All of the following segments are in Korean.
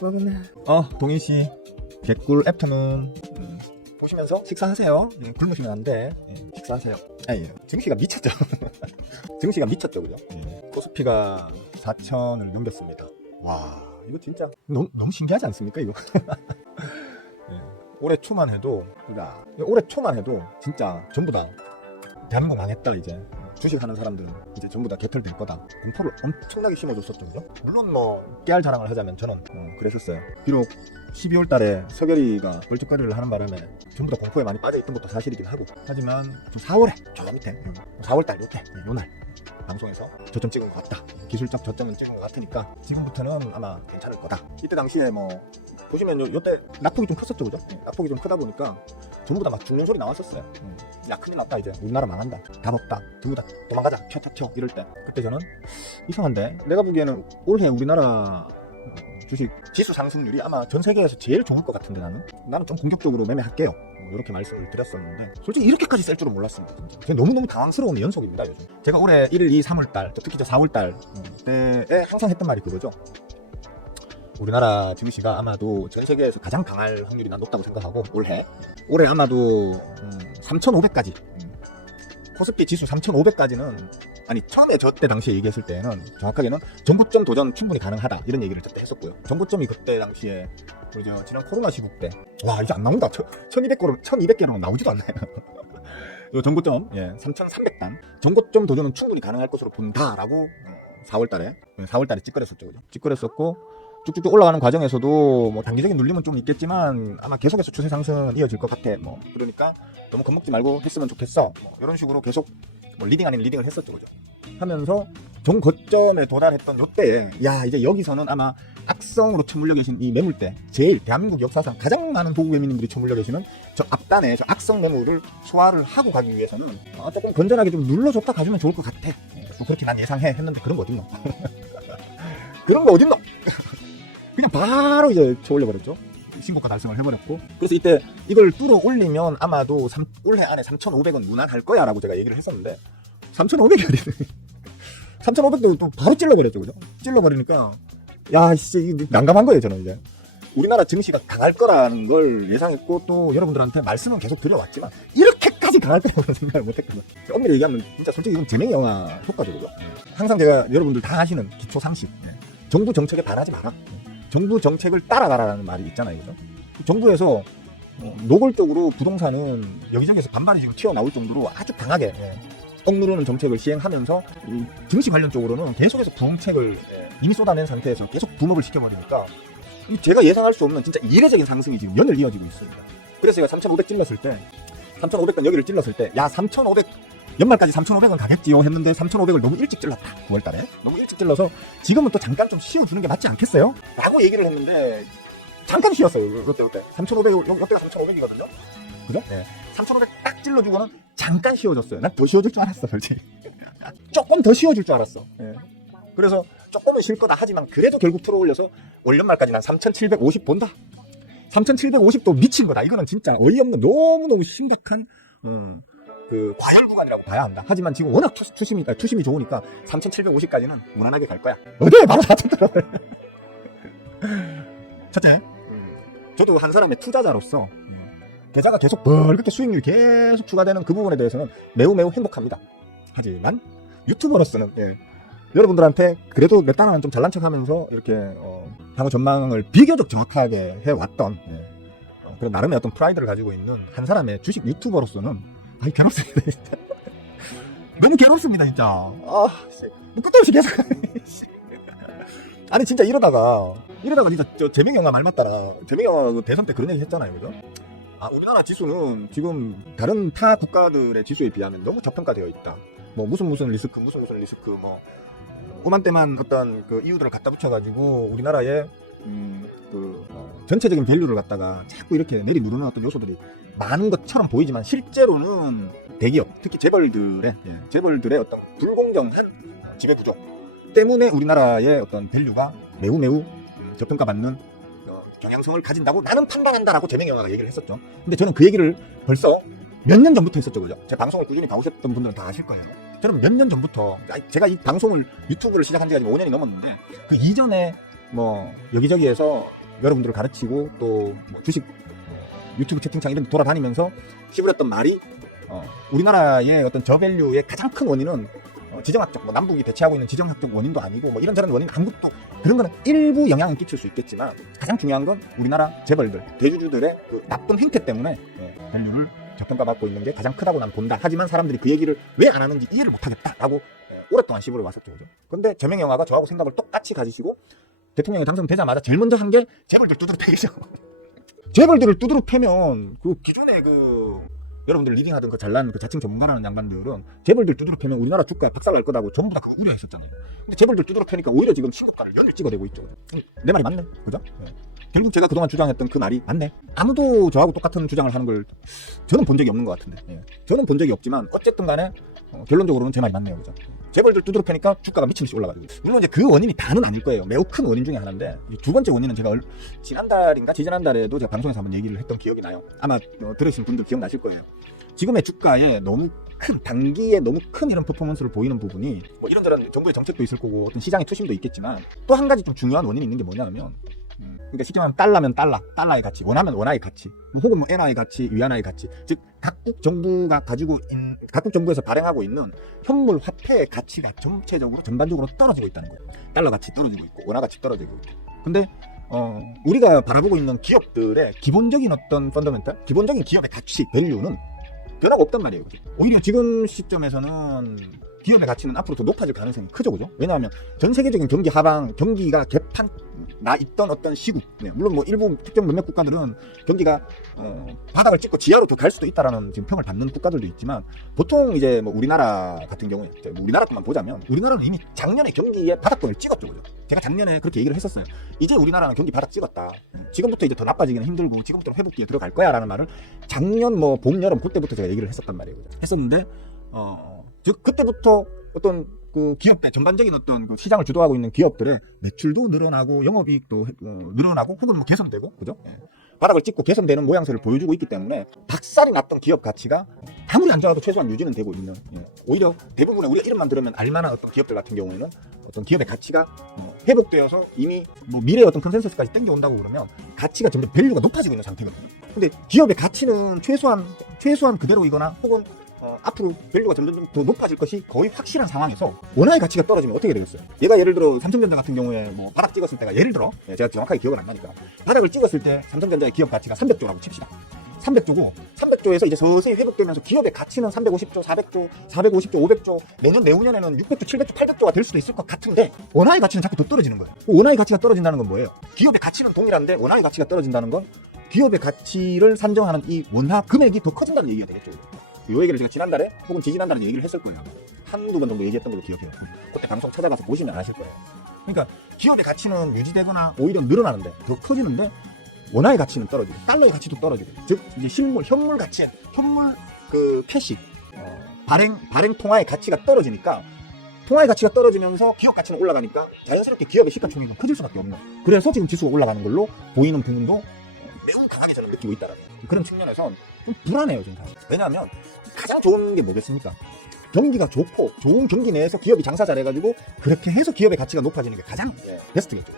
먹었네. 동희씨 개꿀 애프터눈 보시면서 식사하세요. 굶으시면 안돼. 식사하세요. 증시가 미쳤죠. 증시가 미쳤죠, 그죠? 코스피가 4천을 넘겼습니다. 와, 이거 진짜 너무 신기하지 않습니까, 이거? 올해 초만 해도, 진짜 전부 다 대한민국 망했다, 이제. 주식하는 사람들은 이제 전부 다 개털될 거다. 공포를 엄청나게 심어줬었죠, 그죠? 물론 깨알 자랑을 하자면 저는 그랬었어요. 비록 12월 달에 서결이가 벌쩍거리를 하는 바람에 전부 다 공포에 많이 빠져있던 것도 사실이긴 하고, 하지만 4월에 저 밑에 4월 달 요날 방송에서 저점 찍은 것 같다, 기술적 저점은 찍은 것 같으니까 지금부터는 아마 괜찮을 거다. 이때 당시에 보시면 요때 낙폭이 좀 컸었죠, 그죠? 낙폭이 좀 크다 보니까 전부 다 막 죽는 소리 나왔었어요. 야, 큰일 났다, 이제 우리나라 망한다, 답 없다, 전부 다 도망가자, 튀어 이럴 때. 그때 저는 이상한데, 내가 보기에는 올해 우리나라 주식 지수 상승률이 아마 전 세계에서 제일 좋을 것 같은데, 나는 좀 공격적으로 매매할게요, 이렇게 말씀을 드렸었는데, 솔직히 이렇게까지 셀 줄은 몰랐습니다. 진짜 제가 너무너무 당황스러운 연속입니다, 요즘. 제가 올해 1, 2, 3월달, 특히 4월달 때에 항상 했던 말이 그거죠. 우리나라 증시가 아마도 전 세계에서 가장 강할 확률이 난 높다고 생각하고, 올해 아마도 3,500까지, 코스피 지수 3,500까지는, 처음에 저 때 당시에 얘기했을 때는 정확하게는 전고점 도전 충분히 가능하다, 이런 얘기를 그때 했었고요. 전고점이 그때 당시에 지난 코로나 시국 때, 와, 이제 안 나온다, 1200개로는 나오지도 않나요? 요 전고점 3,300단 전고점 도전은 충분히 가능할 것으로 본다라고 4월달에 찌꺼렸었죠, 그죠? 찌꺼렸었고, 쭉쭉쭉 올라가는 과정에서도 단기적인 눌림은 좀 있겠지만 아마 계속해서 추세 상승은 이어질 것 같아. 그러니까 너무 겁먹지 말고 했으면 좋겠어. 이런 식으로 계속 리딩 아닌 리딩을 했었죠, 그죠? 하면서 정고점에 도달했던 요때에, 이제 여기서는 아마 악성으로 처물려 계신 이 매물대, 제일 대한민국 역사상 가장 많은 보국 외민님들이 처물려 계시는 저 앞단에 저 악성 매물을 소화를 하고 가기 위해서는 조금 건전하게 좀 눌러줬다 가주면 좋을 것 같아. 그렇게 난 예상해 했는데 그런 거 어딨노? 그런 거 어딨노? 그냥 바로 이제 쳐올려버렸죠. 신고가 달성을 해버렸고, 그래서 이때 이걸 뚫어 올리면 아마도 올해 안에 3,500은 무난할 거야 라고 제가 얘기를 했었는데, 3,500이 어디네. 3,500도 또 바로 찔러버렸죠, 그죠? 찔러버리니까 이게 난감한 거예요. 저는 이제 우리나라 증시가 강할 거라는 걸 예상했고, 또 여러분들한테 말씀은 계속 드려왔지만 이렇게까지 강할 거라고 생각을 못했거든요. 엄밀히 얘기하면 진짜 솔직히 이건 재명의 영화 효과죠, 그죠? 항상 제가 여러분들 다 아시는 기초 상식, 정부 정책에 반하지 마라, 정부 정책을 따라가라는 말이 있잖아요, 그죠? 정부에서 노골적으로 부동산은 여기저기서 반발이 지금 튀어나올 정도로 아주 강하게 억누르는 정책을 시행하면서 증시 관련 쪽으로는 계속해서 부흥책을 이미 쏟아낸 상태에서 계속 붐업을 시켜버리니까 제가 예상할 수 없는 진짜 이례적인 상승이 지금 연일 이어지고 있습니다. 그래서 제가 3,500 찔렀을 때, 3,500단 여기를 찔렀을 때, 3,500 연말까지 3,500은 가겠지요 했는데 3,500을 너무 일찍 찔렀다. 9월달에 너무 일찍 찔러서 지금은 또 잠깐 좀 쉬어주는 게 맞지 않겠어요? 라고 얘기를 했는데 잠깐 쉬었어요. 요때 3,500, 요때가 3,500이거든요, 그죠? 3,500 딱 찔러주고는 잠깐 쉬어줬어요. 난 더 쉬어줄 줄 알았어, 솔직히. 조금 더 쉬어줄 줄 알았어. 그래서 조금은 쉴 거다 하지만 그래도 결국 틀어올려서 올 연말까지 난 3,750 본다. 3,750도 미친 거다. 이거는 진짜 어이없는 너무너무 심각한 과열 구간이라고 봐야 한다. 하지만 지금 워낙 투심이 좋으니까 3,750까지는 무난하게 갈 거야. 어디 바로 4,000 들어가요. 첫째, 저도 한 사람의 투자자로서 계좌가 계속 벌겋게 수익률이 계속 추가되는 그 부분에 대해서는 매우 행복합니다. 하지만 유튜버로서는 여러분들한테 그래도 몇 달은 좀 잘난 척하면서 이렇게 향후 전망을 비교적 정확하게 해왔던 그런 나름의 어떤 프라이드를 가지고 있는 한 사람의 주식 유튜버로서는 괴롭습니다, 진짜. 너무 괴롭습니다, 진짜. 끝도 없이 계속. 진짜 이러다가 진짜 저 재명영화 말 맞따라 재명영화 대선 때 그런 얘기 했잖아요, 그죠? 우리나라 지수는 지금 다른 타 국가들의 지수에 비하면 너무 저평가되어 있다. 무슨 리스크, 그만때만 어떤 그 이유들을 갖다 붙여가지고 우리나라의 전체적인 밸류를 갖다가 자꾸 이렇게 내리누르는 어떤 요소들이 많은 것처럼 보이지만 실제로는 대기업, 특히 재벌들의 어떤 불공정한 지배구조 때문에 우리나라의 어떤 밸류가 매우 저평가받는 경향성을 가진다고 나는 판단한다라고 재명영화가 얘기를 했었죠. 근데 저는 그 얘기를 벌써 몇 년 전부터 했었죠, 그죠? 제 방송을 꾸준히 봐오셨던 분들은 다 아실 거예요. 저는 몇 년 전부터, 제가 이 방송을, 유튜브를 시작한 지가 지금 5년이 넘었는데, 그 이전에 뭐 여기저기에서 여러분들을 가르치고 또 뭐 주식 유튜브 채팅창 이런 데 돌아다니면서 시부렸던 말이, 우리나라의 어떤 저밸류의 가장 큰 원인은 지정학적, 뭐 남북이 대치하고 있는 지정학적 원인도 아니고 뭐 이런저런 원인, 한국도 그런 거는 일부 영향을 끼칠 수 있겠지만 가장 중요한 건 우리나라 재벌들, 대주주들의 그 나쁜 행태 때문에 밸류를 저평가받고 있는 게 가장 크다고 난 본다. 하지만 사람들이 그 얘기를 왜 안 하는지 이해를 못하겠다라고 오랫동안 시부를 왔었죠. 그죠? 근데 저명영화가 저하고 생각을 똑같이 가지시고 대통령이 당선되자마자 제일 먼저 한 게 재벌들 두드러 패기죠. 재벌들을 두드러 패면 그 기존에 그 여러분들 리딩하던 그 잘난 그 자칭 전문가라는 양반들은 재벌들 두드러 패면 우리나라 주가 박살날 거다고 전부 다 그거 우려했었잖아요. 근데 재벌들 두드러 패니까 오히려 지금 신고가를 연일 찍어대고 있죠. 내 말이 맞네, 그죠? 결국 제가 그동안 주장했던 그 말이 맞네. 아무도 저하고 똑같은 주장을 하는 걸 저는 본 적이 없는 것 같은데, 저는 본 적이 없지만 어쨌든 간에 결론적으로는 제 말이 맞네요, 그죠? 재벌들 두드러 패니까 주가가 미친 듯이 올라가지고, 물론 이제 그 원인이 다는 아닐 거예요. 매우 큰 원인 중에 하나인데, 두 번째 원인은 제가 지난달인가 지지난달에도 제가 방송에서 한번 얘기를 했던 기억이 나요. 아마 들으신 분들 기억나실 거예요. 지금의 주가에 너무 큰, 단기에 너무 큰 이런 퍼포먼스를 보이는 부분이 뭐 이런저런 정부의 정책도 있을 거고 어떤 시장의 투심도 있겠지만 또 한 가지 좀 중요한 원인이 있는 게 뭐냐면, 그러니까 쉽게 말하면 달러면 달러, 달러의 가치, 원하면 원화의 가치, 혹은 뭐 엔화의 가치, 위안화의 가치, 즉 각국 정부가 가지고 각국 정부에서 발행하고 있는 현물 화폐의 가치가 전체적으로 전반적으로 떨어지고 있다는 거예요. 달러 가치 떨어지고 있고 원화 가치 떨어지고 있고. 근데 우리가 바라보고 있는 기업들의 기본적인 어떤 펀더멘탈, 기본적인 기업의 가치, 밸류는 변화가 없단 말이에요. 그죠? 오히려 지금 시점에서는 기업의 가치는 앞으로 더 높아질 가능성이 크죠, 그죠? 왜냐하면 전 세계적인 경기 하방, 경기가 개판 나 있던 어떤 시국, 물론 뭐 일부 특정 몇몇 국가들은 경기가 바닥을 찍고 지하로 더 갈 수도 있다라는 지금 평을 받는 국가들도 있지만, 보통 이제 뭐 우리나라 같은 경우에 우리나라 것만 보자면 우리나라는 이미 작년에 경기에 바닥권을 찍었죠, 그죠? 제가 작년에 그렇게 얘기를 했었어요. 이제 우리나라는 경기 바닥 찍었다. 지금부터 이제 더 나빠지기는 힘들고 지금부터 회복기에 들어갈 거야라는 말을 작년 뭐 봄, 여름 그때부터 제가 얘기를 했었단 말이에요. 그죠? 했었는데 즉 그때부터 어떤 그 기업의 전반적인 어떤 그 시장을 주도하고 있는 기업들의 매출도 늘어나고 영업이익도 늘어나고 혹은 뭐 개선되고, 그죠? 바닥을 찍고 개선되는 모양새를 보여주고 있기 때문에 박살이 났던 기업 가치가 아무리 안 좋아도 최소한 유지는 되고 있는, 오히려 대부분의 우리가 이름만 들으면 알만한 어떤 기업들 같은 경우에는 어떤 기업의 가치가 회복되어서 이미 뭐 미래의 어떤 컨센서스까지 땡겨온다고 그러면 가치가 점점 밸류가 높아지고 있는 상태거든요. 근데 기업의 가치는 최소한 그대로이거나 혹은 앞으로 밸류가 점점 더 높아질 것이 거의 확실한 상황에서 원화의 가치가 떨어지면 어떻게 되겠어요? 얘가 예를 들어 삼성전자 같은 경우에 뭐 바닥 찍었을 때가, 예를 들어 제가 정확하게 기억은 안 나니까, 바닥을 찍었을 때 삼성전자의 기업 가치가 300조라고 칩시다. 300조고 300조에서 이제 서서히 회복되면서 기업의 가치는 350조, 400조, 450조, 500조, 내년 내후년에는 600조, 700조, 800조가 될 수도 있을 것 같은데 원화의 가치는 자꾸 더 떨어지는 거예요. 원화의 가치가 떨어진다는 건 뭐예요? 기업의 가치는 동일한데 원화의 가치가 떨어진다는 건 기업의 가치를 산정하는 이 원화 금액이 더 커진다는 얘기가 되겠죠. 이 얘기를 제가 지난달에 혹은 지지난달에 얘기를 했을 거예요. 한두 번 정도 얘기했던 걸로 기억해요. 그때 방송 찾아가서 보시면 아실 거예요. 그러니까 기업의 가치는 유지되거나 오히려 늘어나는데, 더 커지는데 원화의 가치는 떨어지고 달러의 가치도 떨어지고, 즉 이제 현물 가치, 현물 그 캐시, 발행 통화의 가치가 떨어지니까, 통화의 가치가 떨어지면서 기업 가치는 올라가니까 자연스럽게 기업의 시가총액은 커질 수밖에 없는, 그래서 지금 지수가 올라가는 걸로 보이는 부분도 매우 강하게 저는 느끼고 있다는 그런 측면에서 좀 불안해요, 지금 사실. 왜냐하면 가장 좋은 게 뭐겠습니까? 경기가 좋고 좋은 경기 내에서 기업이 장사 잘해가지고 그렇게 해서 기업의 가치가 높아지는 게 가장 베스트겠죠.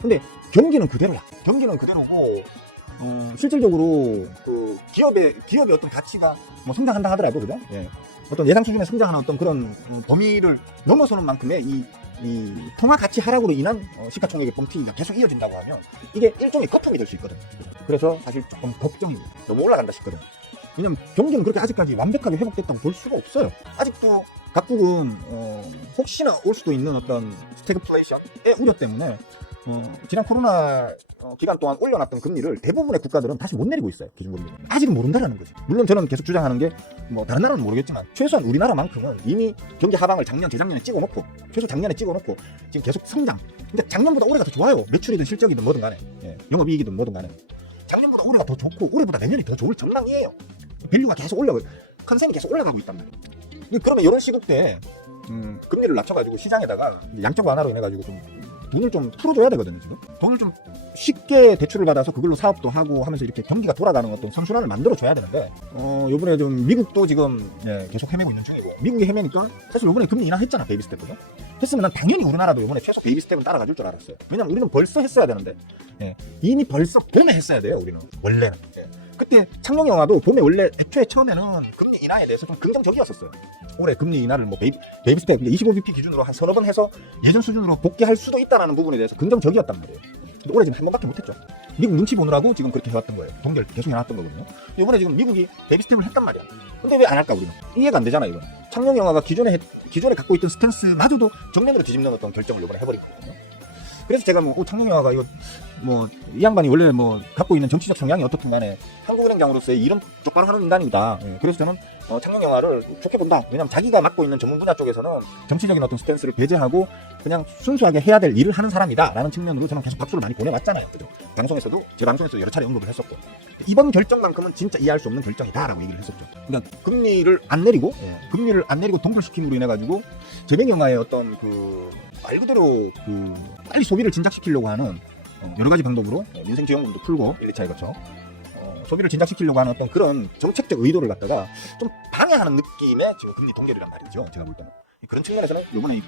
근데 경기는 그대로야. 경기는 그대로고 실질적으로 그 기업의 어떤 가치가 뭐 성장한다 하더라도, 그죠? 어떤 예상 수준의 성장하는 어떤 그런 범위를 넘어서는 만큼의 이 통화 가치 하락으로 인한 시가총액의 뻥튀기가 계속 이어진다고 하면 이게 일종의 거품이 될 수 있거든. 그래서 사실 조금 걱정이 너무 올라간다 싶거든. 왜냐면 경기는 그렇게 아직까지 완벽하게 회복됐다고 볼 수가 없어요. 아직도 각국은 혹시나 올 수도 있는 어떤 스태그플레이션의 우려 때문에 지난 코로나 기간 동안 올려놨던 금리를 대부분의 국가들은 다시 못 내리고 있어요. 기준금리는 아직은 모른다라는 거지. 물론 저는 계속 주장하는 게 뭐 다른 나라는 모르겠지만 최소한 우리나라만큼은 이미 경기 하방을 재작년에 찍어놓고, 최소 작년에 찍어놓고 지금 계속 성장. 근데 작년보다 올해가 더 좋아요. 매출이든 실적이든 뭐든 간에, 영업이익이든 뭐든 간에 작년보다 올해가 더 좋고 올해보다 내년이 더 좋을 전망이에요. 밸류가 계속 컨센이 계속 올라가고 있단 말이에요. 그러면 이런 시국 때 금리를 낮춰가지고 시장에다가 양적 완화로 인해가지고 좀 돈을 좀 풀어줘야 되거든요. 지금 돈을 좀 쉽게 대출을 받아서 그걸로 사업도 하고 하면서 이렇게 경기가 돌아가는 어떤 선순환을 만들어줘야 되는데 요번에 좀 미국도 지금 계속 헤매고 있는 중이고, 미국이 헤매니까 사실 요번에 금리 인하했잖아. 베이비 스텝으로 했으면 난 당연히 우리나라도 요번에 최소 베이비 스텝은 따라가줄 줄 알았어요. 왜냐면 우리는 벌써 했어야 되는데, 이미 벌써 봄에 했어야 돼요. 우리는 원래는. 그때 창녕 영화도 봄에 원래 애초에 처음에는 금리 인하에 대해서 좀 긍정적이었었어요. 올해 금리 인하를 뭐 베이비 스텝 25bp 기준으로 한 서너 번 해서 예전 수준으로 복귀할 수도 있다라는 부분에 대해서 긍정적이었단 말이에요. 근데 올해 지금 한 번밖에 못했죠. 미국 눈치 보느라고 지금 그렇게 해왔던 거예요. 동결 계속 해놨던 거거든요. 이번에 지금 미국이 베이비 스텝을 했단 말이야. 근데 왜 안 할까 우리는? 이해가 안 되잖아 이건. 창녕 영화가 기존에 갖고 있던 스탠스마저도 정면으로 뒤집는 어떤 결정을 이번에 해버린 거거든요. 그래서 제가 뭐 창녕 영화가 이거 뭐 이 양반이 원래 뭐 갖고 있는 정치적 성향이 어떻든 간에 한국은행장으로서의 이름 똑바로 하는 인간이다. 그래서 저는 창녕 영화를 좋게 본다. 왜냐면 자기가 맡고 있는 전문 분야 쪽에서는 정치적인 어떤 스탠스를 배제하고 그냥 순수하게 해야 될 일을 하는 사람이다 라는 측면으로 저는 계속 박수를 많이 보내왔잖아요. 그죠? 방송에서도 제 방송에서 여러 차례 언급을 했었고, 이번 결정만큼은 진짜 이해할 수 없는 결정이다 라고 얘기를 했었죠. 그러니까 금리를 안 내리고 동결시킴으로 인해 가지고 저명 영화의 어떤 그 말 그대로 그 빨리 소비를 진작시키려고 하는 여러 가지 방법으로 민생지원금도 풀고 1, 2차에 거쳐 소비를 진작시키려고 하는 어떤 그런 정책적 의도를 갖다가 좀 방해하는 느낌의 지금 금리 동결이란 말이죠. 제가 볼 때는 그런 측면에서는 이번에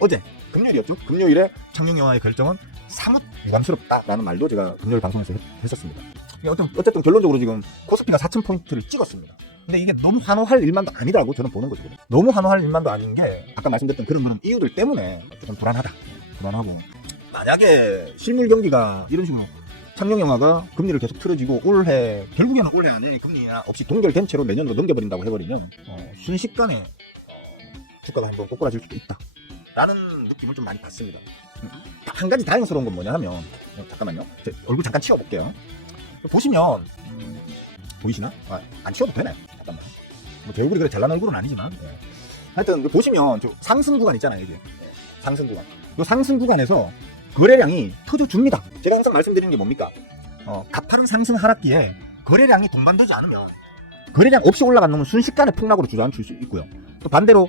어제 금요일이었죠. 금요일에 창녕 영화의 결정은 사뭇 유감스럽다라는 말도 제가 금요일 방송에서 했었습니다. 어쨌든 결론적으로 지금 코스피가 4,000포인트를 찍었습니다. 근데 이게 너무 환호할 일만도 아니라고 저는 보는 거죠. 너무 환호할 일만도 아닌 게 아까 말씀드렸던 그런 이유들 때문에 조금 불안하고, 만약에 실물 경기가 이런 식으로 창녕 영화가 금리를 계속 틀어지고 결국에는 올해 안에 금리나 없이 동결된 채로 내년으로 넘겨버린다고 해버리면 순식간에 주가가 한번 꼬꾸라질 수도 있다 라는 느낌을 좀 많이 받습니다. 한 가지 다행스러운 건 뭐냐 하면, 잠깐만요, 제 얼굴 잠깐 치워볼게요. 보시면 보이시나? 안 치워도 되네. 잠깐만. 제 얼굴이 그래 잘난 얼굴은 아니지만, 하여튼 보시면 저 상승 구간 있잖아요. 이게 상승 구간. 이 상승 구간에서 거래량이 터져줍니다. 제가 항상 말씀드리는 게 뭡니까? 가파른 상승 하락기에 거래량이 동반되지 않으면, 거래량 없이 올라간 놈은 순식간에 폭락으로 주저앉을 수 있고요. 또 반대로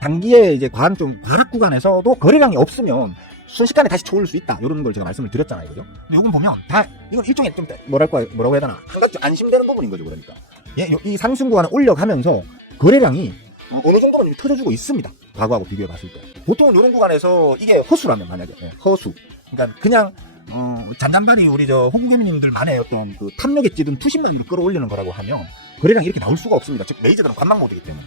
단기에 이제 과한 좀 하락 구간에서도 거래량이 없으면 순식간에 다시 쳐올릴 수 있다. 이런 걸 제가 말씀을 드렸잖아요. 그죠? 근데 이건 보면 이건 일종의 좀 뭐라고 해야 되나? 한 가지 좀 안심되는 부분인 거죠. 그러니까. 이 상승 구간을 올려가면서 거래량이 어느 정도는 이미 터져주고 있습니다. 과거하고 비교해 봤을 때. 보통은 이런 구간에서 이게 허수라면, 만약에 허수. 그러니까 그냥 잔잔바리 우리 호구개미님들만의 어떤 그 탐욕에 찌든 투심만으로 끌어올리는 거라고 하면 거래량이 이렇게 나올 수가 없습니다. 즉 메이저들은 관망 모드이기 때문에.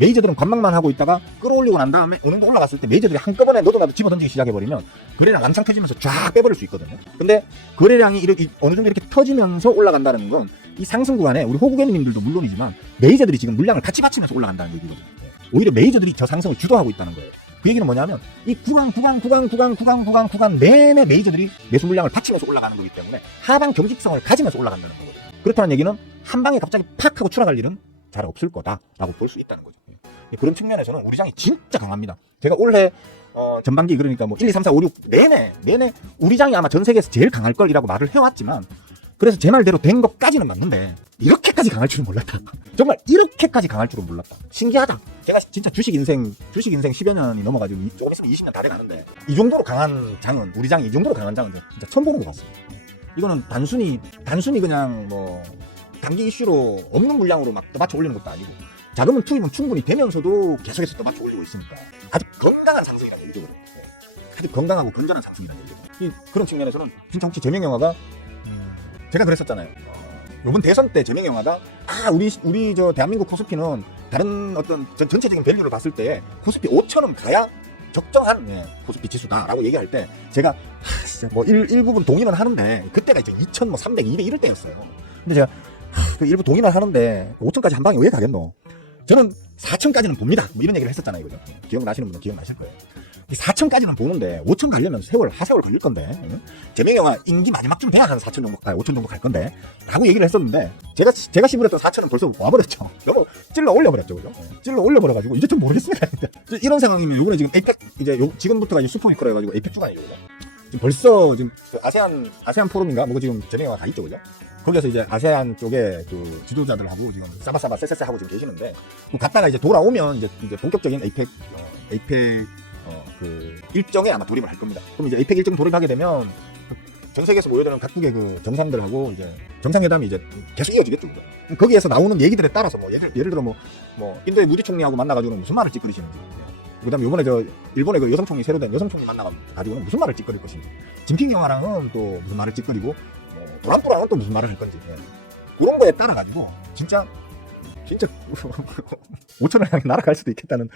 메이저들은 관망만 하고 있다가 끌어올리고 난 다음에 어느 정도 올라갔을 때 메이저들이 한꺼번에 너도나도 집어던지기 시작해버리면 거래량 왕창 터지면서 쫙 빼버릴 수 있거든요. 근데 거래량이 이렇게 어느 정도 이렇게 터지면서 올라간다는 건 이 상승 구간에 우리 호구개미님들도 물론이지만 메이저들이 지금 물량을 같이 받치면서 올라간다는 얘기거든요. 오히려 메이저들이 저 상승을 주도하고 있다는 거예요. 그 얘기는 뭐냐면 이 구간 내내 메이저들이 매수 물량을 받치면서 올라가는 거기 때문에 하방 경직성을 가지면서 올라간다는 거거든요. 그렇다는 얘기는 한 방에 갑자기 팍 하고 추락할 일은 잘 없을 거다라고 볼 수 있다는 거죠. 그런 측면에서는 우리 장이 진짜 강합니다. 제가 올해 전반기 그러니까 뭐 1, 2, 3, 4, 5, 6 내내 우리 장이 아마 전 세계에서 제일 강할 걸이라고 말을 해왔지만, 그래서 제 말대로 된 것까지는 맞는데 이렇게까지 강할 줄은 몰랐다. 정말 이렇게까지 강할 줄은 몰랐다. 신기하다. 제가 진짜 주식 인생 10여 년이 넘어가지고 조금 있으면 20년 다 돼가는데 이 정도로 강한 장은, 우리 장이 이 정도로 강한 장은 진짜 처음 보는 것 같습니다. 이거는 단순히 그냥 뭐 단기 이슈로 없는 물량으로 막 떠받쳐 올리는 것도 아니고, 자금은 투입은 충분히 되면서도 계속해서 떠받쳐 올리고 있으니까 아주 건강한 상승이라는 얘기죠. 아주 건강하고 건전한 상승이라는 얘기죠. 그런 측면에서는 진짜 혹시 저명 영화가 제가 그랬었잖아요. 요번 대선 때 저명 영화가 우리 저 대한민국 코스피는 다른 어떤 전체적인 밸류를 봤을 때 코스피 5,000원 가야 적정한 코스피 지수다라고 얘기할 때 제가 뭐 일부분 동의는 하는데, 그때가 이제 2,300, 200 이럴 때였어요. 근데 제가 일부 동의는 하는데 5,000까지 한 방에 왜 가겠노? 저는 4,000까지는 봅니다. 뭐 이런 얘기를 했었잖아요. 그죠? 기억나시는 분은 기억나실 거예요. 4,000까지는 보는데 5,000 가려면 하세월 걸릴 건데, 저명 영화 임기 마지막쯤 돼야 한 4,000 정도 5,000 정도 갈 건데 라고 얘기를 했었는데, 제가 심으렸던 4,000은 벌써 와버렸죠. 너무 찔러 올려버렸죠. 그죠? 찔러 올려버려가지고 이제 좀 모르겠습니다. 이런 상황이면 요번에 지금 에이펙 지금부터가 이제 슈퍼미크로 해가지고 에이펙 주간이죠. 지금 벌써 지금 아세안 포럼인가 뭐가 지금 저명 영화 다 있죠. 그죠? 거기서 이제 아세안 쪽에 그 지도자들하고 지금 싸바싸바 쎄쎄쎄 하고 지금 계시는데, 갔다가 이제 돌아오면 이제 본격적인 에이펙 그 일정에 아마 돌입을 할 겁니다. 그럼 이제 에이펙 일정 돌입하게 되면 전 세계에서 모여드는 각국의 그 정상들하고 이제 정상회담이 이제 계속 이어지겠죠. 그죠? 거기에서 나오는 얘기들에 따라서 뭐 예를 들어 뭐 인도의 무디 총리하고 만나가지고는 무슨 말을 찌끄리시는지, 그다음에 이번에 일본의 그 여성 총리 새로 된 여성 총리 만나가지고는 무슨 말을 찌끄릴 것인지, 진핑 영화랑은 또 무슨 말을 찌끄리고, 트럼프랑은 또 무슨 말을 할 건지, 그런 거에 따라 가지고 진짜 5천을 향해 날아갈 수도 있겠다는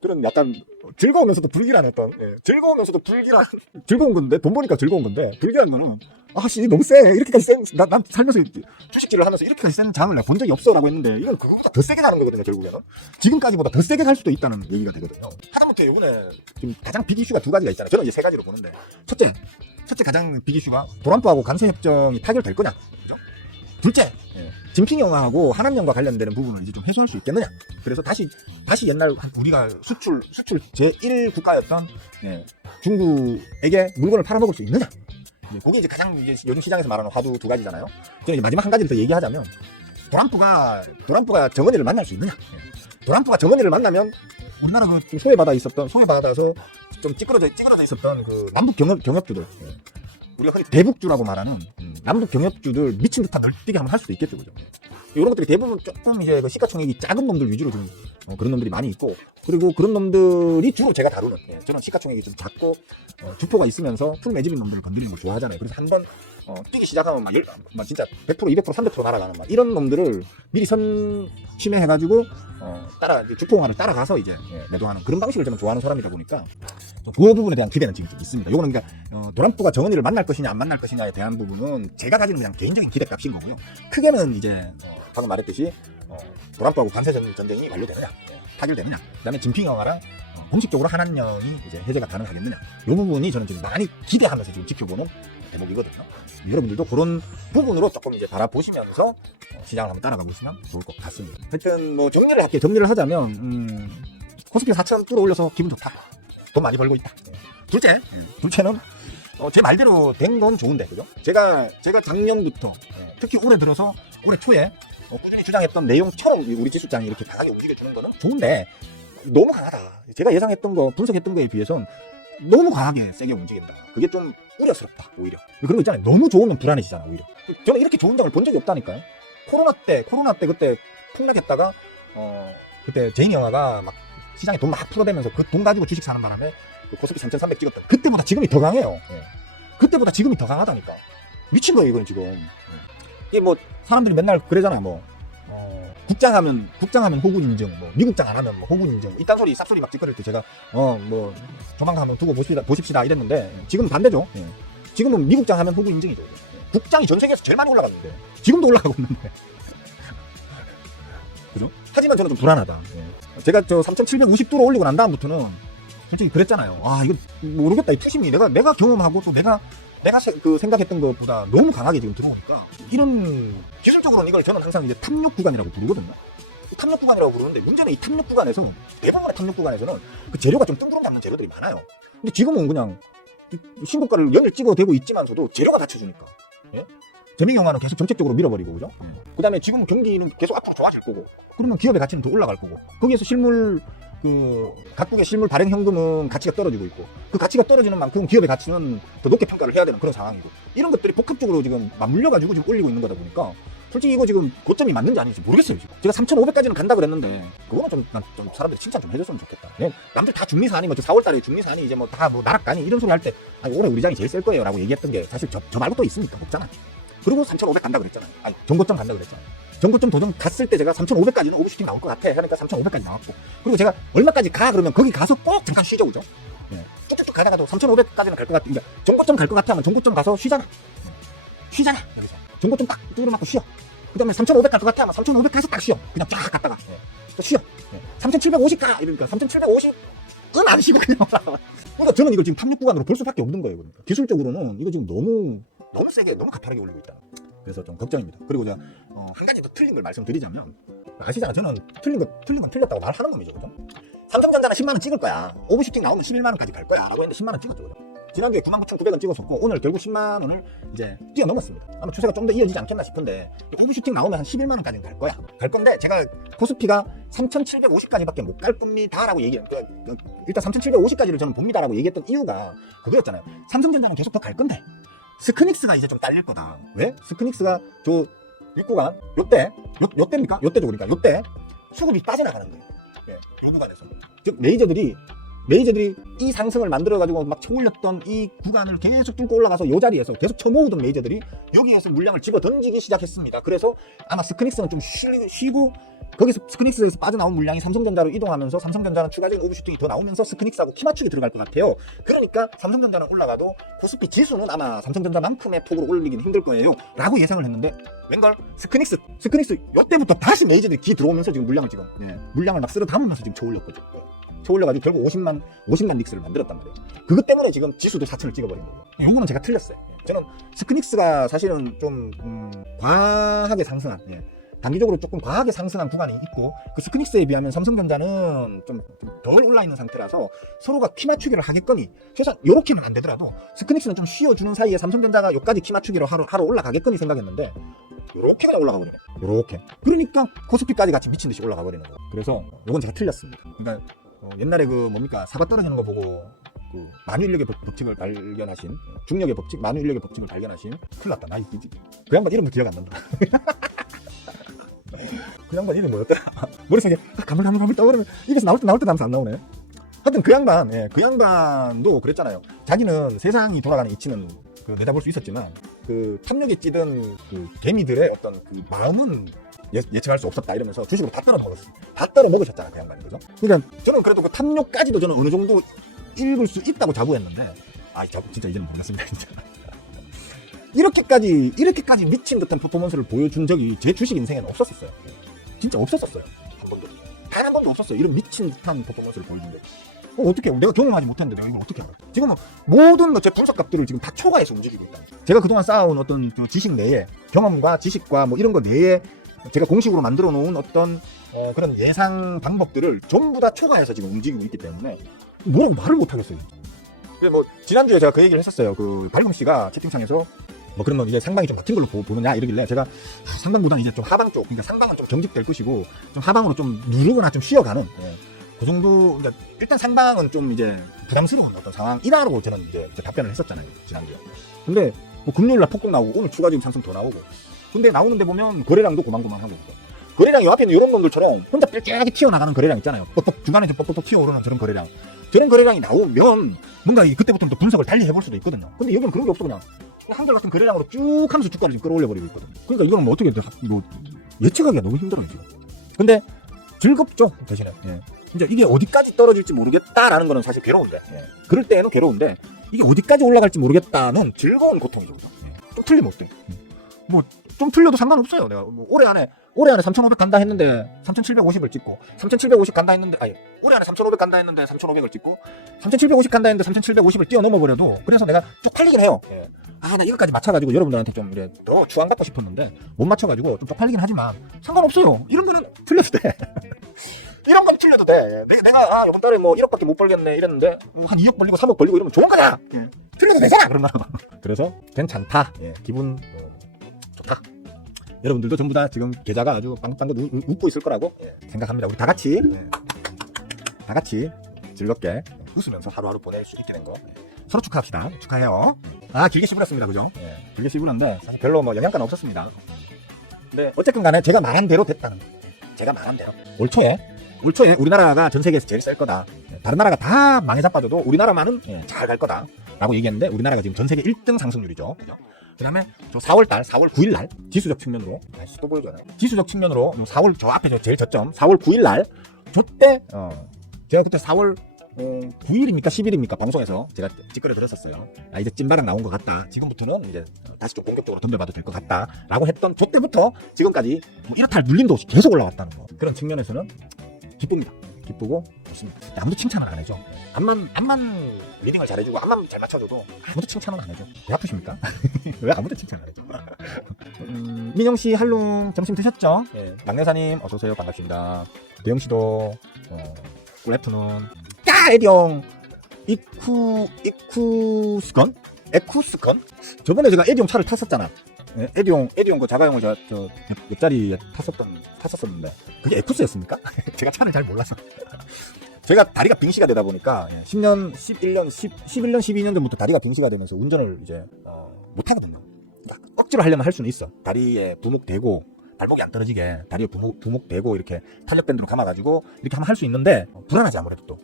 그런 약간 즐거우면서도 불길한 어떤, 즐거우면서도 불길한, 즐거운 건데, 돈 버니까 즐거운 건데, 불길한 거는, 아씨, 너무 세. 이렇게까지 센, 난 살면서 주식질을 하면서 이렇게까지 센 잠을 내가 본 적이 없어. 라고 했는데, 이건 그거보다 더 세게 가는 거거든요, 결국에는. 지금까지보다 더 세게 갈 수도 있다는 얘기가 되거든요. 하다못해 이번에 지금 가장 빅 이슈가 두 가지가 있잖아요. 저는 이제 세 가지로 보는데, 첫째 가장 빅 이슈가 트럼프하고 관세협정이 타결될 거냐. 그죠? 둘째, 진핑 영화하고 한한령과 관련되는 부분을 이제 좀 해소할 수 있겠느냐. 그래서 다시 옛날 우리가 수출 제1 국가였던 중국에게 물건을 팔아먹을 수 있느냐. 그게 이제 가장 이제 요즘 시장에서 말하는 화두 두 가지잖아요. 저는 이제 마지막 한 가지를 더 얘기하자면, 트럼프가 정은이를 만날 수 있느냐. 트럼프가 정은이를 만나면 우리나라 그 소외받아서 좀 찌그러져 있었던 그 남북 경협주들, 우리가 흔히 대북주라고 말하는 남북 경협주들 미친 듯한 널뛰게 한번 할 수도 있겠죠, 그죠? 이런 것들이 대부분 조금 이제 그 시가총액이 작은 놈들 위주로 좀 그런 놈들이 많이 있고, 그리고 그런 놈들이 주로 제가 다루는, 저는 시가총액이 좀 작고 주포가 있으면서 풀 매집인 놈들을 건드리는 걸 좋아하잖아요. 그래서 한번 뛰기 시작하면 막 진짜 100%, 200%, 300% 날아가는 막 이런 놈들을 미리 선침해가지고 주포공화를 따라가서 이제 매도하는 그런 방식을 저는 좋아하는 사람이다 보니까 그 부분에 대한 기대는 지금 좀 있습니다. 요거는 그러니까 트럼프가 정은이를 만날 것이냐 안 만날 것이냐에 대한 부분은 제가 가지는 그냥 개인적인 기대값인 거고요. 크게는 이제 방금 말했듯이 트럼프하고 관세 전쟁이 완료되느냐, 타결되느냐, 그다음에 진핑 영화랑 공식적으로 한한령이 이제 해제가 가능하겠느냐, 이 부분이 저는 지금 많이 기대하면서 지금 지켜보는 대목이거든요. 여러분들도 그런 부분으로 조금 이제 바라보시면서 시장을 한번 따라가 보시면 좋을 것 같습니다. 하여튼 뭐 정리를 하자면 코스피 4천 뚫어올려서 기분 좋다. 돈 많이 벌고 있다. 둘째는 제 말대로 된 건 좋은데, 그죠? 제가 작년부터 특히 올해 들어서 올해 초에 꾸준히 주장했던 내용처럼 우리 지수장이 이렇게 강하게 움직여주는 거는 좋은데, 너무 강하다. 제가 예상했던 거, 분석했던 거에 비해서는 너무 강하게 세게 움직인다. 그게 좀 우려스럽다, 오히려. 그런 거 있잖아요. 너무 좋으면 불안해지잖아, 오히려. 저는 이렇게 좋은 장을 본 적이 없다니까요. 코로나 때 그때 폭락했다가 그때 제인 영화가 막 시장에 돈 막 풀어대면서 그 돈 가지고 주식 사는 바람에 그 코스피 3,300 찍었다. 그때보다 지금이 더 강해요. 그때보다 지금이 더 강하다니까. 미친 거예요, 이건 지금. 이게 뭐 사람들이 맨날 그러잖아요. 뭐 국장하면 호군 인증, 뭐 미국장 안 하면 뭐 호군 인증, 이딴 소리 쌉소리 막 찍거릴 때 제가 뭐 조만간 한번 두고 보십시다 이랬는데, 지금은 반대죠. 지금은 미국장 하면 호군 인증이죠. 국장이 전 세계에서 제일 많이 올라갔는데 지금도 올라가고 있는데 그죠? 하지만 저는 좀 불안하다. 제가 저 3,750도로 올리고 난 다음부터는 솔직히 그랬잖아요. 이거 모르겠다. 이 투심이 내가 경험하고 또 내가 생각했던 것보다 너무 강하게 지금 들어오니까, 이런 기술적으로는 이걸 저는 항상 이제 탐욕 구간이라고 부르거든요. 탐욕 구간이라고 부르는데, 문제는 이 탐욕 구간에서, 대부분의 탐욕 구간에서는 그 재료가 좀 뜬구름 잡는 재료들이 많아요. 근데 지금은 그냥 신고가를 연일 찍어대고 있지만서도 재료가 받쳐주니까, 재미 영화는 계속 정책적으로 밀어버리고, 그죠? 그 다음에 지금 경기는 계속 앞으로 좋아질 거고, 그러면 기업의 가치는 더 올라갈 거고, 거기에서 각국의 실물 발행 현금은 가치가 떨어지고 있고, 그 가치가 떨어지는 만큼 기업의 가치는 더 높게 평가를 해야 되는 그런 상황이고, 이런 것들이 복합적으로 지금 맞물려가지고 지금 올리고 있는 거다 보니까, 솔직히 이거 지금 고점이 맞는지 아닌지 모르겠어요. 지금 제가 3,500까지는 간다 그랬는데, 그거는 좀 사람들이 칭찬 좀 해줬으면 좋겠다. 남들 다 중리사니, 4월달에 중리사니 이제 다 나락가니 이런 소리 할 때, 올해 우리 장이 제일 셀 거예요 라고 얘기했던 게 사실 저 말고 또 있습니까? 없잖아요. 그리고 3,500 간다 그랬잖아요. 전고점 간다 그랬잖아요. 전고점 도전 갔을 때 제가 3,500까지는 오버슈팅 나올 것 같아. 그러니까 3,500까지 나왔고, 그리고 제가 얼마까지 가 그러면 거기 가서 꼭 잠깐 쉬죠, 그죠? 쭉쭉쭉 가다가도 3,500까지는 갈 것 같아. 그러니까 전고점 갈 것 같아 하면 전고점 가서 쉬잖아. 여기서 전고점 딱 뚫어놓고 쉬어. 그 다음에 3,500 갈 것 같아 하면 3,500 가서 딱 쉬어. 그냥 쫙 갔다가 또 쉬어. 3,750 가 이러니까 3,750은 안 쉬고 그냥. 그러니까 저는 이걸 지금 탐욕 구간으로 볼 수밖에 없는 거예요. 그러니까 기술적으로는 이거 지금 너무 세게, 너무 가파르게 올리고 있다. 그래서 좀 걱정입니다. 그리고 제가 한 가지 더 틀린 걸 말씀드리자면, 아시잖아요. 저는 틀린 건 틀렸다고 말하는 놈이죠, 그죠? 삼성전자는 10만원 찍을 거야. 오버슈팅 나오면 11만원까지 갈 거야 라고 했는데 10만원 찍었죠, 그죠? 지난주에 99,900원 찍었었고 오늘 결국 10만 원을 이제 뛰어넘었습니다. 아마 추세가 좀 더 이어지지 않겠나 싶은데 오브슈팅 나오면 한 11만 원까지는 갈 거야. 갈 건데 제가 코스피가 3,750까지밖에 못 갈 겁니다라고 일단 3,750까지를 저는 봅니다라고 얘기했던 이유가 그거였잖아요. 삼성전자는 계속 더 갈 건데 스크닉스가 이제 좀 딸릴 거다. 왜? 스크닉스가 저 윗구간 요때입니까? 요때죠. 그러니까 요때 수급이 빠져나가는 거예요. 예, 요 구간에서. 즉 메이저들이 이 상승을 만들어가지고 막 쳐올렸던 이 구간을 계속 뚫고 올라가서 이 자리에서 계속 쳐모으던 메이저들이 여기에서 물량을 집어 던지기 시작했습니다. 그래서 아마 스크닉스는 좀 쉬고 거기서 스크닉스에서 빠져나온 물량이 삼성전자로 이동하면서 삼성전자는 추가적인 오브슈팅이 더 나오면서 스크닉스하고 키 맞추기 들어갈 것 같아요. 그러니까 삼성전자는 올라가도 코스피 지수는 아마 삼성전자만큼의 폭으로 올리기는 힘들 거예요 라고 예상을 했는데 웬걸 스크닉스 이때부터 다시 메이저들이 기 들어오면서 지금 물량을 막 쓸어 담으면서 지금 쳐올렸거든요. 쳐올려가지고 결국 50만 닉스를 만들었단 말이에요. 그것 때문에 지금 지수도 4천을 찍어버린 거예요. 요거는 제가 틀렸어요. 저는 스크닉스가 사실은 좀 과하게 상승한 단기적으로 조금 과하게 상승한 구간이 있고 그 스크닉스에 비하면 삼성전자는 좀 덜 올라있는 상태라서 서로가 키 맞추기를 하겠거니 최소한 요렇게는 안 되더라도 스크닉스는 좀 쉬어주는 사이에 삼성전자가 요까지 키 맞추기로 하러 올라가겠거니 생각했는데 요렇게 그냥 올라가 버리네. 요렇게. 그러니까 코스피까지 같이 미친 듯이 올라가 버리는 거예요. 그래서 요건 제가 틀렸습니다. 그러니까 옛날에 사과 떨어지는 거 보고 만유인력의 법칙을 발견하신 중력의 법칙, 만유인력의 법칙을 발견하신 큰일 났다. 그 양반 이름도 기억 안 난다. 그 양반 이름이 뭐였더라? 머릿속에 가물가물 떠오르면 입에서 나올 때 하면서 안 나오네. 하여튼 그 양반도 그랬잖아요. 자기는 세상이 돌아가는 이치는 내다볼 수 있었지만 그 탐욕에 찌든 그 개미들의 어떤 그 마음은 예측할 수 없었다 이러면서 주식으로 다 떨어 먹으셨잖아 그 양반이. 그죠? 그러니까 저는 그래도 그 탐욕까지도 저는 어느 정도 읽을 수 있다고 자부했는데 진짜 이제는 몰랐습니다 진짜. 이렇게까지 미친 듯한 퍼포먼스를 보여준 적이 제 주식 인생에는 없었어요. 진짜 없었어요. 단 한 번도 없었어요. 이런 미친 듯한 퍼포먼스를 보여준 적이. 어떻게 내가 경험하지 못했는데 내가 이걸 어떻게 알아? 지금 모든 제 분석값들을 지금 다 초과해서 움직이고 있다. 제가 그동안 쌓아온 어떤 지식 내에 경험과 지식과 이런 거 내에 제가 공식으로 만들어 놓은 어떤 그런 예상 방법들을 전부 다 초과해서 지금 움직이고 있기 때문에 뭐라고 말을 못 하겠어요. 지난주에 제가 그 얘기를 했었어요. 그 발공 씨가 채팅창에서 그러면 이제 상방이 좀 바뀐 걸로 보느냐 이러길래 제가 상방보다는 이제 좀 하방 쪽, 그러니까 상방은 좀 경직될 것이고 좀 하방으로 좀 누르거나 좀 쉬어가는 그 정도. 그러니까 일단 상방은 좀 이제 부담스러운 어떤 상황이라고 저는 이제 답변을 했었잖아요 지난주에. 근데 금요일날 폭등 나오고 오늘 추가 지금 상승 더 나오고 근데 나오는데 보면 거래량도 고만고만하고 거래량 요 앞에 있는 이런 놈들처럼 혼자 삐쭉 튀어나가는 거래량 있잖아요. 중간에 좀 뻑뻑 튀어오르는 저런 거래량이 나오면 뭔가 그때부터 또 분석을 달리 해볼 수도 있거든요. 근데 여기는 그런 게 없어. 그냥 한결같은 거래량으로 쭉 하면서 주가를 지금 끌어올려버리고 있거든요. 그러니까 이거는 어떻게 예측하기가 너무 힘들어요 지금. 근데 즐겁죠 대신에. 진짜 이게 어디까지 떨어질지 모르겠다라는 거는 사실 괴로운데 그럴 때에는 괴로운데 이게 어디까지 올라갈지 모르겠다는 즐거운 고통이죠. 좀 틀리면 어때? 좀 틀려도 상관없어요. 내가 올해 안에 3,500 간다 했는데 3,750을 찍고 3,750 간다 했는데 올해 안에 3,500 간다 했는데 3,500을 찍고 3,750 간다 했는데 3,750을 뛰어넘어 버려도 그래서 내가 쪽팔리긴 해요. 나 이거까지 맞춰가지고 여러분들한테 좀 더 주안받고 싶었는데 못 맞춰가지고 좀 쪽팔리긴 하지만 상관없어요. 이런 거는 틀려도 돼. 이런 건 틀려도 돼. 내가 이번 달에 1억밖에 못 벌겠네 이랬는데 한 2억 벌리고 3억 벌리고 이러면 좋은 거냐? 틀려도 되잖아 그런 거. 그래서 괜찮다. 기분 좋다. 여러분들도 전부 다 지금 계좌가 아주 빵빵 웃고 있을 거라고 생각합니다. 우리 다 같이 즐겁게 웃으면서 하루하루 보낼 수 있게 된 거 서로 축하합시다. 축하해요. 길게 씹으렸습니다. 그죠? 길게 씹으렸는데 사실 별로 영향가는 없었습니다. 근데 어쨌든 간에 제가 말한 대로 됐다는 거예요. 제가 말한 대로 올 초에 우리나라가 전 세계에서 제일 셀 거다. 다른 나라가 다 망해 자빠져도 우리나라만은 잘 갈 거다 라고 얘기했는데 우리나라가 지금 전 세계 1등 상승률이죠. 그 다음에 4월 9일날 지수적 측면으로 또 보여줘요. 지수적 측면으로 4월 저 앞에 제일 저점 4월 9일날 저때 제가 그때 4월 9일입니까 10일입니까 방송에서 제가 찌꺼려 드렸었어요. 이제 찐바람 나온 것 같다. 지금부터는 이제 다시 좀 본격적으로 덤벼봐도 될 것 같다 라고 했던 저때부터 지금까지 이렇다 할 눌림도 없이 계속 올라왔다는 거. 그런 측면에서는 기쁩니다. 기쁘고 좋습니다. 아무도 칭찬을 안 해줘. 앞만 리딩을 잘해주고 앞만 잘 맞춰줘도 아무도 칭찬을 안 해줘. 왜 아프십니까? 왜 아무도 칭찬 안 해줘? 민영씨 할롱 점심 드셨죠? 막내사님 어서오세요. 반갑습니다. 대영씨도 꿀애프는 에디형 에쿠스건? 저번에 제가 에디용 차를 탔었잖아. 예, 에디용 그 자가용을 저 옆자리에 탔었었는데 그게 에쿠스였습니까? 제가 차를 잘 몰라서. 제가 다리가 빙시가 되다 보니까 11년, 12년 전부터 다리가 빙시가 되면서 운전을 이제 못 하거든요. 그러니까 억지로 하려면 할 수는 있어. 다리에 부목대고 발목이 안 떨어지게 다리에 부목대고 이렇게 탄력 밴드로 감아가지고 이렇게 하면 할 수 있는데 불안하지 아무래도 또.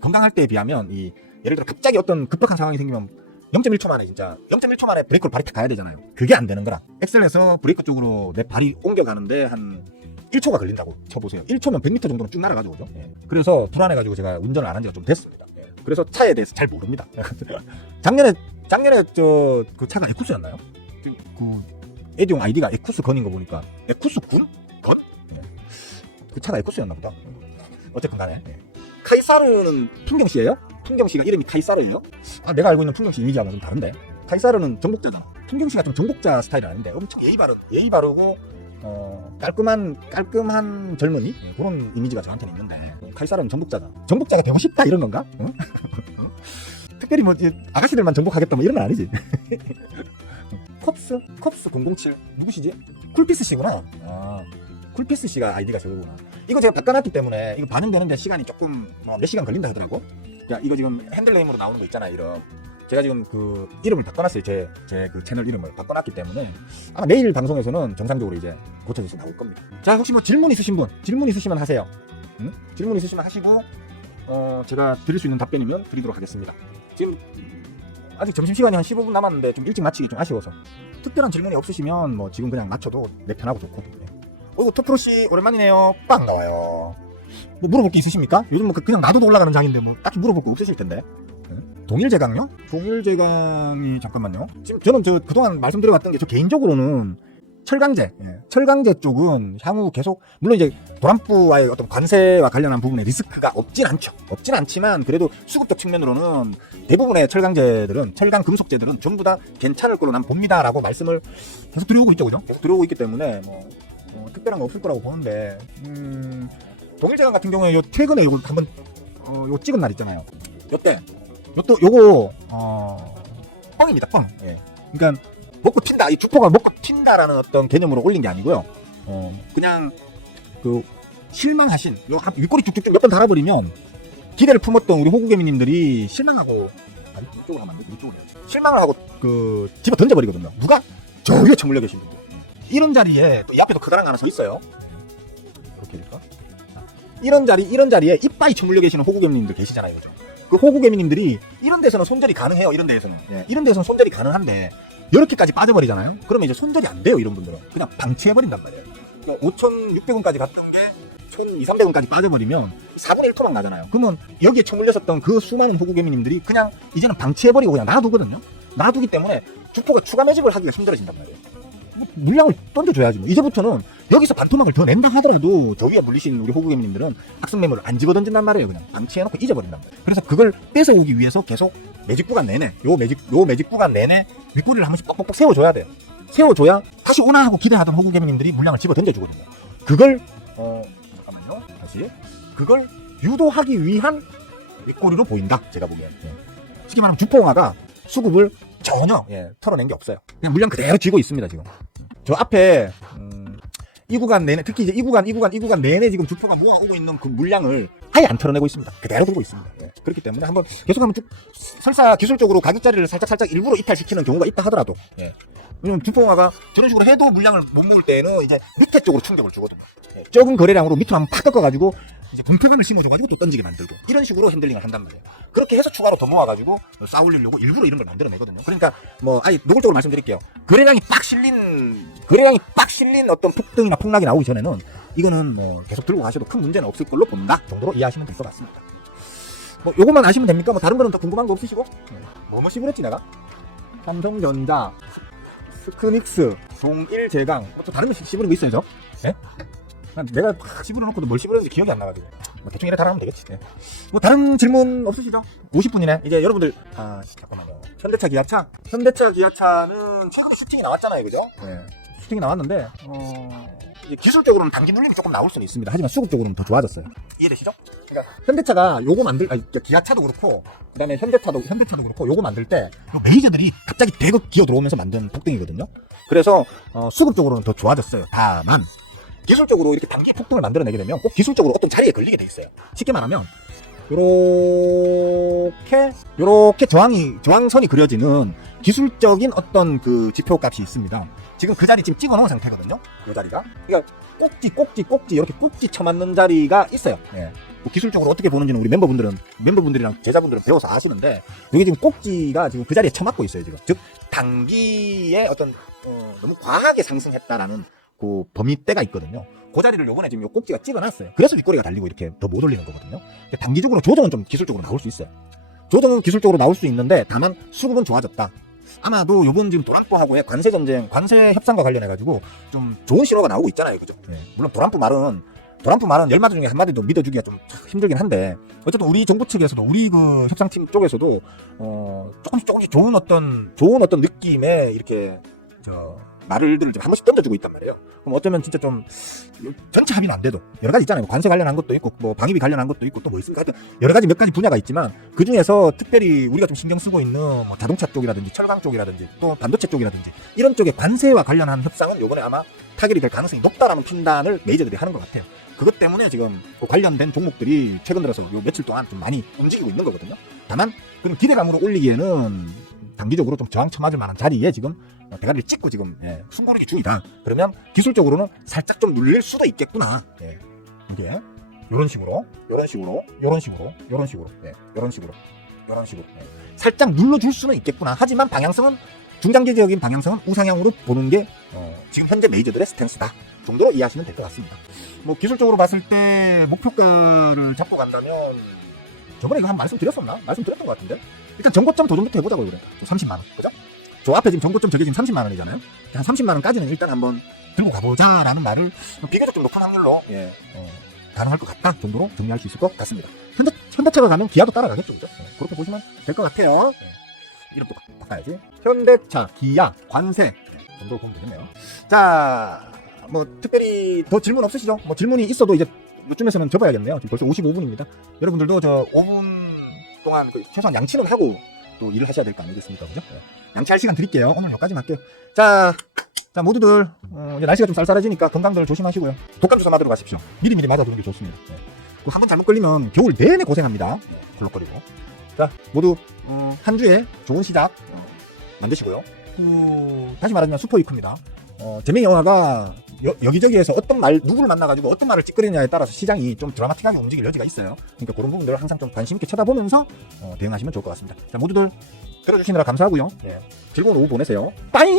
건강할 때에 비하면 예를 들어 갑자기 어떤 급박한 상황이 생기면 0.1초 만에 진짜 0.1초 만에 브레이크를 발이 탁 가야 되잖아요. 그게 안 되는 거라. 엑셀에서 브레이크 쪽으로 내 발이 옮겨가는데 한 1초가 걸린다고 쳐보세요. 1초면 100m 정도는 쭉 날아가죠, 그죠? 예. 그래서 불안해가지고 제가 운전을 안 한 지가 좀 됐습니다. 예. 그래서 차에 대해서 잘 모릅니다. 작년에 그 차가 에쿠스였나요? 그 에디용 아이디가 에쿠스건인 거 보니까 에쿠스군? 건? 예. 그 차가 에쿠스였나 보다. 어쨌든 간에. 예. 카이사르는 풍경씨예요? 풍경씨가 이름이 카이사르예요? 아, 내가 알고 있는 풍경씨 이미지하고 좀 다른데. 카이사르는 정복자잖아. 풍경씨가 좀 정복자 스타일은 아닌데 엄청 예의 바르고 깔끔한 젊은이? 예, 그런 이미지가 저한테는 있는데 카이사르는 정복자다. 정복자가 되고 싶다 이런 건가? 응? 특별히 뭐 아가씨들만 정복하겠다 뭐 이런 건 아니지. 컵스 007 누구시지? 쿨피스씨구나. 아, 쿨피스씨가 아이디가 저거구나. 이거 제가 바꿔놨기 때문에 이거 반응되는데 시간이 조금 몇 시간 걸린다 하더라고. 야, 이거 지금 핸들네임으로 나오는 거 있잖아요, 이름. 제가 지금 그 이름을 바꿔놨어요. 제 그 채널 이름을 바꿔놨기 때문에 아마 내일 방송에서는 정상적으로 이제 고쳐져서 나올 겁니다. 자, 혹시 뭐 질문 있으신 분, 질문 있으시면 하세요. 응? 질문 있으시면 하시고 제가 드릴 수 있는 답변이면 드리도록 하겠습니다. 지금 아직 점심시간이 한 15분 남았는데 좀 일찍 마치기 좀 아쉬워서 특별한 질문이 없으시면 뭐 지금 그냥 맞춰도 내 편하고 좋고. 어이구, 토프로씨 오랜만이네요. 빵 나와요. 뭐 물어볼 게 있으십니까? 요즘 뭐 그냥 놔둬도 올라가는 장인데 뭐 딱히 물어볼 거 없으실 텐데. 동일제강요? 동일제강이 잠깐만요. 지금 저는 그동안 말씀드려왔던 게 저 개인적으로는 철강제 쪽은 향후 계속 물론 이제 도란프와의 어떤 관세와 관련한 부분에 리스크가 없진 않지만 그래도 수급적 측면으로는 대부분의 철강 금속재들은 전부 다 괜찮을 걸로 난 봅니다라고 말씀을 계속 드려오고 있죠, 그죠? 계속 드려오고 있기 때문에 뭐 특별한 거 없을 거라고 보는데 동일제강 같은 경우에 요 최근에 요거 한번 요 찍은 날 있잖아요. 요거 뻥입니다, 뻥. 예. 그러니까 먹고 튄다, 이 주포가 먹고 튄다라는 어떤 개념으로 올린 게 아니고요. 그냥 그 실망하신 요 윗꼬리 쭉쭉쭉 몇 번 달아버리면 기대를 품었던 우리 호구개미님들이 실망하고 이쪽으로 하면 안 돼, 이쪽으로 해야지. 실망을 하고 그 집어 던져버리거든요. 누가? 저 위에 처물려 계신 분들. 이런 자리에 또 이 앞에도 크다란 하나 서 있어요. 이렇게 될까? 이런 자리에 이빠이 처물려 계시는 호구개미님들 계시잖아요, 그죠? 그 호구개미님들이 이런 데서는 손절이 가능해요. 이런 데에서는. 예, 이런 데서는 손절이 가능한데 이렇게까지 빠져버리잖아요. 그러면 이제 손절이 안 돼요. 이런 분들은 그냥 방치해버린단 말이에요. 그러니까 5,600원까지 갔던 게 1,200~300원까지 빠져버리면 4분의 1토막 나잖아요. 그러면 여기에 처물렸었던 그 수많은 호구개미님들이 그냥 이제는 방치해버리고 그냥 놔두거든요. 놔두기 때문에 주포가 추가 매집을 하기가 힘들어진단 말이에요. 물량을 던져줘야지. 뭐. 이제부터는 여기서 반토막을 더 낸다 하더라도 저 위에 물리신 우리 호구개미님들은 학습매물을 안 집어 던진단 말이에요. 그냥 방치해놓고 잊어버린단 말이에요. 그래서 그걸 뺏어오기 위해서 계속 매직 구간 내내 요 매직 구간 내내 윗꼬리를 한 번씩 뻑뻑뻑 세워줘야 돼요. 세워줘야 다시 오나 하고 기대하던 호구개미님들이 물량을 집어 던져주거든요. 그걸 잠깐만요. 다시 그걸 유도하기 위한 윗꼬리로 보인다. 제가 보기엔. 쉽게 말하면 주포ong아가 수급을 전혀 털어낸 게 없어요. 그냥 물량 그대로 쥐고 있습니다. 지금 저 앞에 이 구간 내내, 특히 이제 이 구간 내내 지금 주포가 모아오고 있는 그 물량을 아예 안 털어내고 있습니다. 그대로 들고 있습니다. 그렇기 때문에 한번 계속 한번 설사 기술적으로 가격자리를 살짝 일부러 이탈시키는 경우가 있다 하더라도 왜냐면 주포ong아가 저런 식으로 해도 물량을 못 모을 때는 이제 밑에 쪽으로 충격을 주거든요. 적은 거래량으로 밑으로 한번 팍 꺾어가지고 이제 공표감을 심어줘가지고 또 던지게 만들고 이런 식으로 핸들링을 한단 말이에요. 그렇게 해서 추가로 더 모아가지고 싸울리려고 일부러 이런 걸 만들어내거든요. 그러니까 뭐 아예 노골적으로 말씀드릴게요. 거래량이 빡 실린 어떤 폭등이나 폭락이 나오기 전에는 이거는 뭐 계속 들고 가셔도 큰 문제는 없을 걸로 본다 정도로 이해하시면 될 것 같습니다. 뭐 요것만 아시면 됩니까? 뭐 다른 거는 더 궁금한 거 없으시고? 뭐 씹으랬지 내가? 삼성전자, 스크닉스, 동일제강 또 다른 거 씹으는 거 있어요 저? 예? 내가 씹으러 놓고도 뭘 씹으려는지 기억이 안 나가지고 뭐 대충 이래 달아하면 되겠지. 뭐 다른 질문 없으시죠? 50분이네. 이제 여러분들 잠깐만요. 현대차 기아차는 최근에 슈팅이 나왔잖아요, 그죠? 슈팅이 나왔는데 이제 기술적으로는 단기 눌림이 조금 나올 수는 있습니다. 하지만 수급적으로는 더 좋아졌어요. 이해되시죠? 그러니까 현대차가 요거 기아차도 그렇고 그다음에 현대차도 그렇고 요거 만들 때 요 메이저들이 갑자기 대거 기어 들어오면서 만든 폭등이거든요. 그래서 수급적으로는 더 좋아졌어요. 다만 기술적으로 이렇게 단기 폭등을 만들어내게 되면 꼭 기술적으로 어떤 자리에 걸리게 돼 있어요. 쉽게 말하면 요렇게 저항선이 그려지는 기술적인 어떤 그 지표값이 있습니다. 지금 그 자리 지금 찍어 놓은 상태거든요. 그 자리가. 그러니까 꼭지 이렇게 꼭지 쳐맞는 자리가 있어요. 예. 뭐 기술적으로 어떻게 보는지는 우리 멤버분들이랑 제자분들은 배워서 아시는데 여기 지금 꼭지가 지금 그 자리에 쳐맞고 있어요. 지금. 즉 단기에 어떤 너무 과하게 상승했다라는 그 범위대가 있거든요. 그 자리를 요번에 지금 요 꼭지가 찍어놨어요. 그래서 뒷꼬리가 달리고 이렇게 더 못 올리는 거거든요. 단기적으로 조정은 좀 기술적으로 나올 수 있어요. 조정은 기술적으로 나올 수 있는데 다만 수급은 좋아졌다. 아마도 요번 지금 도란프하고의 관세 협상과 관련해가지고 좀 좋은 신호가 나오고 있잖아요. 그죠? 네. 물론 도란프 말은 10마디 중에 한마디도 믿어주기가 좀 힘들긴 한데 어쨌든 우리 정부 측에서도 우리 그 협상팀 쪽에서도 조금씩 좋은 어떤 느낌의 이렇게 말들을 좀 한 번씩 던져주고 있단 말이에요. 그럼 어쩌면 진짜 좀 전체 합의는 안 돼도 여러 가지 있잖아요. 관세 관련한 것도 있고 뭐 방위비 관련한 것도 있고 또 뭐 있습니까? 하여튼 여러 가지 몇 가지 분야가 있지만 그 중에서 특별히 우리가 좀 신경 쓰고 있는 뭐 자동차 쪽이라든지 철강 쪽이라든지 또 반도체 쪽이라든지 이런 쪽의 관세와 관련한 협상은 요번에 아마 타결이 될 가능성이 높다라는 판단을 메이저들이 하는 것 같아요. 그것 때문에 지금 그 관련된 종목들이 최근 들어서 요 며칠 동안 좀 많이 움직이고 있는 거거든요. 다만 그런 기대감으로 올리기에는 단기적으로 좀 저항 쳐맞을 만한 자리에 지금 대가리를 찍고 지금 숨고르기 중이다. 그러면 기술적으로는 살짝 좀 눌릴 수도 있겠구나. 이게 이런 식으로 살짝 눌러줄 수는 있겠구나. 하지만 방향성은 중장기적인 방향성은 우상향으로 보는 게 지금 현재 메이저들의 스탠스다 정도로 이해하시면 될 것 같습니다. 뭐 기술적으로 봤을 때 목표가를 잡고 간다면 저번에 이거 한 말씀드렸던 것 같은데 일단 정고점 도전부터 해보자고요. 그래 30만 원 그죠? 저 앞에 지금 정고점 저게 지금 30만 원이잖아요. 한 30만 원까지는 일단 한번 들고 가보자라는 말을 비교적 좀 높은 확률로 가능할 것 같다 정도로 정리할 수 있을 것 같습니다. 현대차가 가면 기아도 따라가겠죠, 그죠? 그렇게 보시면 될 것 같아요. 이름도 바꿔야지. 현대차, 기아, 관세 정도로 보면 되겠네요. 자, 뭐 특별히 더 질문 없으시죠? 뭐 질문이 있어도 이제 요쯤에서는 접어야겠네요. 지금 벌써 55분입니다. 여러분들도 저 5분 동안 최소한 양치는 하고 또 일을 하셔야 될 거 아니겠습니까? 그죠? 양치할 시간 드릴게요. 오늘 여기까지만 할게요. 자 모두들 이제 날씨가 좀 쌀쌀해지니까 건강들 조심하시고요. 독감 주사 맞으러 가십시오. 미리 맞아두는 게 좋습니다. 한 번 잘못 걸리면 겨울 내내 고생합니다. 콜록거리고. 자 모두 한 주에 좋은 시작 만드시고요. 다시 말하자면 슈퍼위크입니다. 재미 영화가 여기저기에서 누구를 만나가지고 어떤 말을 찌끄리냐에 따라서 시장이 좀 드라마틱하게 움직일 여지가 있어요. 그러니까 그런 부분들을 항상 좀 관심 있게 쳐다보면서 대응하시면 좋을 것 같습니다. 자 모두들 들어주시느라 감사하고요. 즐거운 오후 보내세요. 빠이!